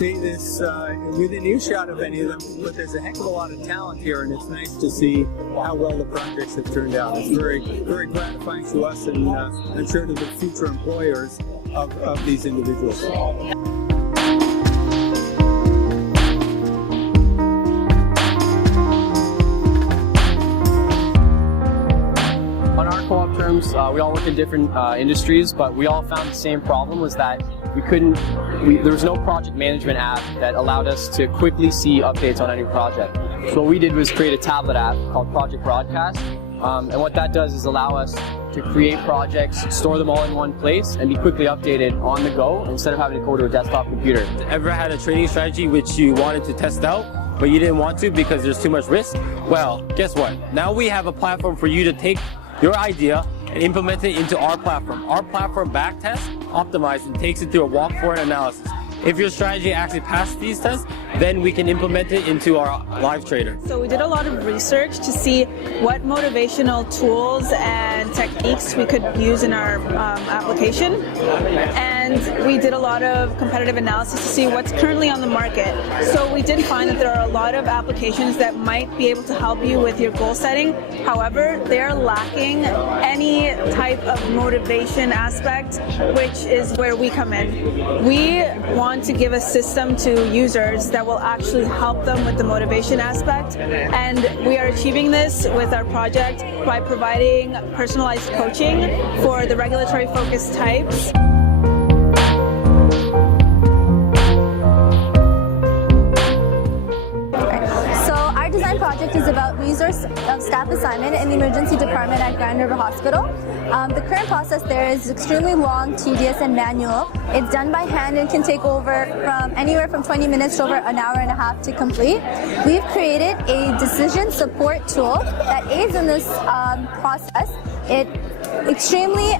say this within earshot of any of them, but there's a heck of a lot of talent here, and it's nice to see how well the projects have turned out. It's very, very gratifying to us, and I'm sure to the future employers of these individuals. On our co-op terms, we all work in different industries, but we all found the same problem, was that there was no project management app that allowed us to quickly see updates on any project. So what we did was create a tablet app called Project Broadcast, and what that does is allow us to create projects, store them all in one place, and be quickly updated on the go instead of having to go to a desktop computer. Ever had a trading strategy which you wanted to test out, but you didn't want to because there's too much risk? Well, guess what? Now we have a platform for you to take your idea and implement it into our platform. Our platform backtests, optimizes, and takes it through a walk-forward analysis. If your strategy actually passes these tests, then we can implement it into our live trader. So we did a lot of research to see what motivational tools and techniques we could use in our application. And we did a lot of competitive analysis to see what's currently on the market. So we did find that there are a lot of applications that might be able to help you with your goal setting. However, they're lacking any type of motivation aspect, which is where we come in. We want to give a system to users that will actually help them with the motivation aspect, and we are achieving this with our project by providing personalized coaching for the regulatory focused types. Project is about resource staff assignment in the emergency department at Grand River Hospital. The current process there is extremely long, tedious, and manual. It's done by hand and can take over from anywhere from 20 minutes to over an hour and a half to complete. We've created a decision support tool that aids in this process. It extremely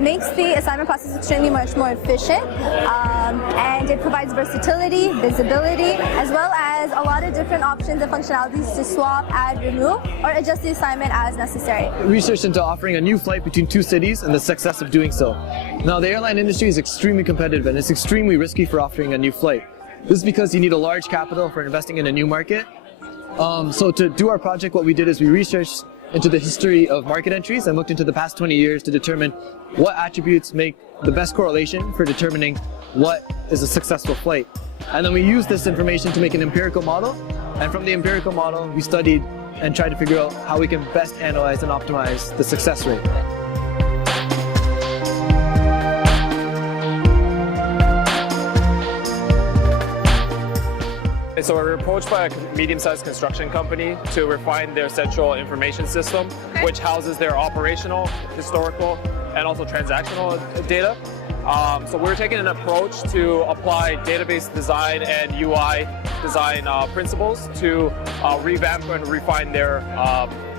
makes the assignment process extremely much more efficient, and it provides versatility, visibility, as well as a lot of different options and functionalities to swap, add, remove, or adjust the assignment as necessary. Research into offering a new flight between two cities and the success of doing so. Now, the airline industry is extremely competitive, and it's extremely risky for offering a new flight. This is because you need a large capital for investing in a new market. So to do our project, what we did is we researched into the history of market entries and looked into the past 20 years to determine what attributes make the best correlation for determining what is a successful flight. And then we used this information to make an empirical model, and from the empirical model we studied and tried to figure out how we can best analyze and optimize the success rate. So we were approached by a medium-sized construction company to refine their central information system, which houses their operational, historical, and also transactional data. So we're taking an approach to apply database design and UI design principles to revamp and refine their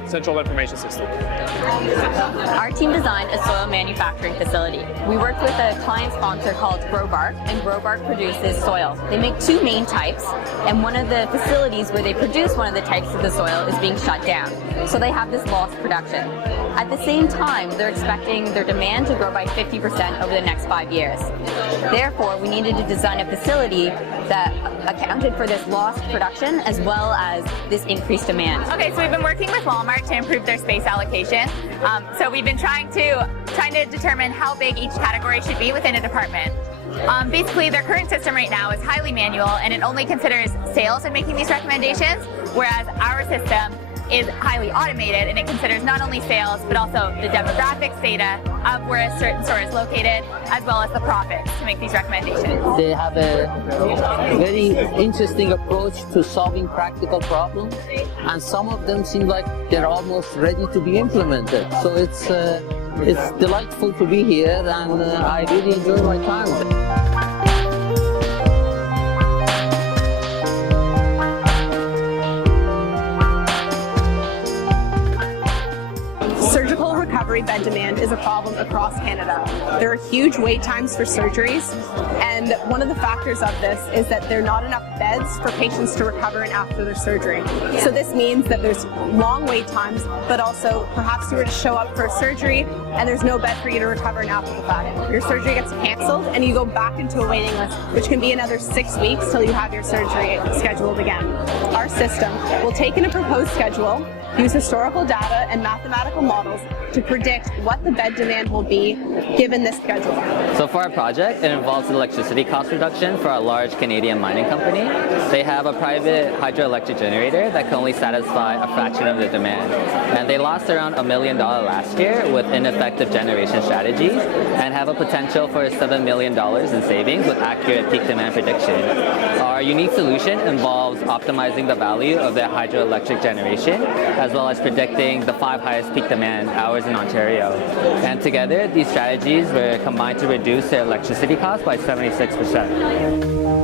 central information system. Our team designed a soil manufacturing facility. We worked with a client sponsor called Growbark, and Growbark produces soil. They make two main types, and one of the facilities where they produce one of the types of the soil is being shut down. So they have this lost production. At the same time, they're expecting their demand to grow by 50% over the next 5 years. Therefore, we needed to design a facility that accounted for this lost production as well as this increased demand. Okay, so we've been working with Walmart to improve their space allocation. So we've been trying to determine how big each category should be within a department. Basically, their current system right now is highly manual, and it only considers sales in making these recommendations, whereas our system is highly automated, and it considers not only sales but also the demographics data of where a certain store is located, as well as the profits to make these recommendations. They have a very interesting approach to solving practical problems, and some of them seem like they're almost ready to be implemented. So it's delightful to be here, and I really enjoy my time. inventory bed demand is a problem across Canada. There are huge wait times for surgeries, and one of the factors of this is that there are not enough beds for patients to recover in after their surgery. So this means that there's long wait times, but also perhaps you were to show up for a surgery and there's no bed for you to recover in after the fact. Your surgery gets cancelled and you go back into a waiting list, which can be another 6 weeks till you have your surgery scheduled again. Our system will take in a proposed schedule, use historical data and mathematical models to predict what the bed demand will be given this schedule. So for our project, it involves electricity cost reduction for a large Canadian mining company. They have a private hydroelectric generator that can only satisfy a fraction of the demand. And they lost around $1 million last year with ineffective generation strategies and have a potential for $7 million in savings with accurate peak demand prediction. Our unique solution involves optimizing the value of their hydroelectric generation as well as predicting the 5 highest peak demand hours in Ontario. And together, these strategies were combined to reduce their electricity costs by 76%.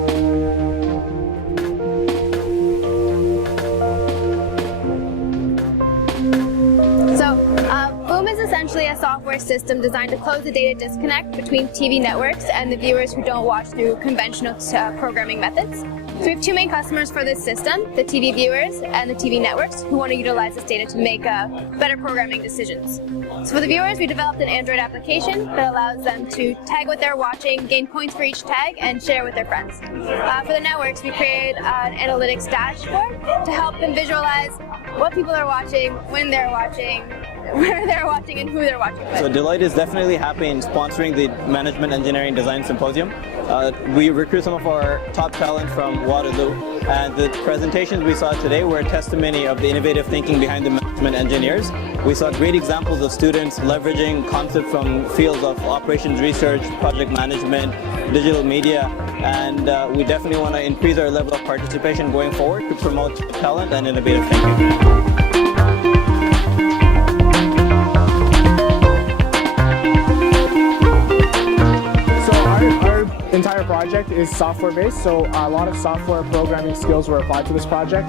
Boom is essentially a software system designed to close the data disconnect between TV networks and the viewers who don't watch through conventional programming methods. So we have 2 main customers for this system, the TV viewers and the TV networks, who want to utilize this data to make better programming decisions. So for the viewers, we developed an Android application that allows them to tag what they're watching, gain points for each tag, and share with their friends. For the networks, we created an analytics dashboard to help them visualize what people are watching, when they're watching, where they're watching, and who they're watching with. So Deloitte is definitely happy in sponsoring the Management Engineering Design Symposium. We recruit some of our top talent from Waterloo, and the presentations we saw today were a testimony of the innovative thinking behind the management engineers. We saw great examples of students leveraging concepts from fields of operations research, project management, digital media, and we definitely want to increase our level of participation going forward to promote talent and innovative thinking. Entire project is software based, so a lot of software programming skills were applied to this project.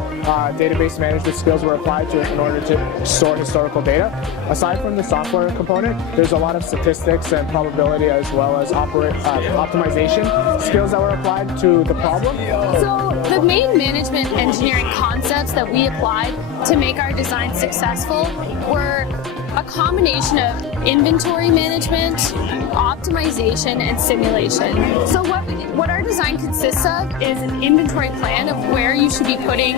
Database management skills were applied to it in order to store historical data. Aside from the software component, there's a lot of statistics and probability as well as optimization skills that were applied to the problem. So the main management engineering concepts that we applied to make our design successful were a combination of inventory management, optimization, and simulation. So what our design consists of is an inventory plan of where you should be putting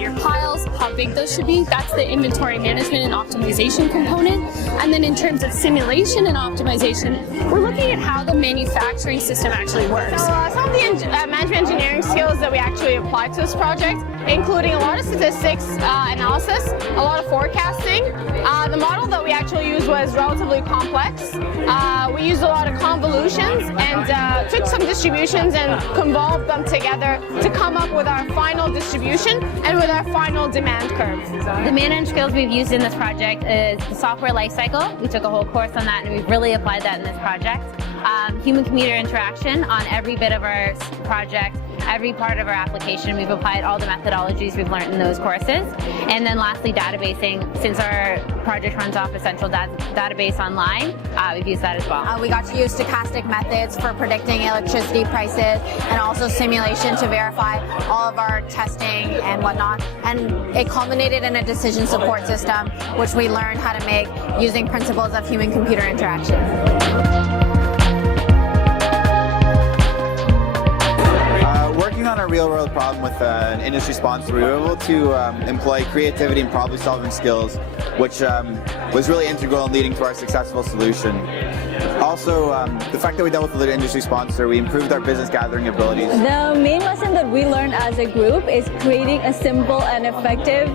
your piles, how big those should be. That's the inventory management and optimization component. And then in terms of simulation and optimization, we're looking at how the manufacturing system actually works. So some of the management engineering skills that we actually applied to this project, including a lot of statistics analysis, a lot of forecasting. The model that we actually used was relatively complex. We used a lot of convolutions and took some distributions and convolved them together to come up with our final distribution and with our final demand curve. The main skills we've used in this project is the software lifecycle. We took a whole course on that and we've really applied that in this project. Human-computer interaction on every bit of our project, every part of our application. We've applied all the methodologies we've learned in those courses. And then lastly, databasing. Since our project runs off a central database online, we've used that as well. We got to use stochastic methods for predicting electricity prices and also simulation to verify all of our testing and whatnot. And it culminated in a decision support system, which we learned how to make using principles of human-computer interaction. Working on a real-world problem with an industry sponsor, we were able to employ creativity and problem-solving skills, which was really integral in leading to our successful solution. Also, the fact that we dealt with an industry sponsor, we improved our business gathering abilities. The main lesson that we learned as a group is creating a simple and effective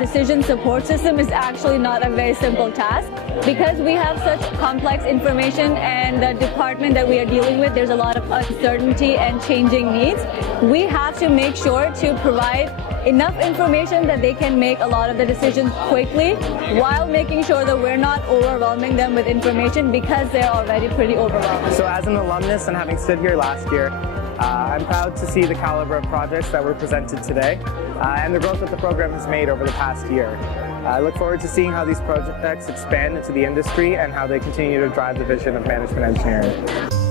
decision support system is actually not a very simple task. Because we have such complex information and the department that we are dealing with, there's a lot of uncertainty and changing needs. We have to make sure to provide enough information that they can make a lot of the decisions quickly while making sure that we're not overwhelming them with information because they're already pretty overwhelmed. So as an alumnus and having stood here last year, I'm proud to see the caliber of projects that were presented today and the growth that the program has made over the past year. I look forward to seeing how these projects expand into the industry and how they continue to drive the vision of management engineering.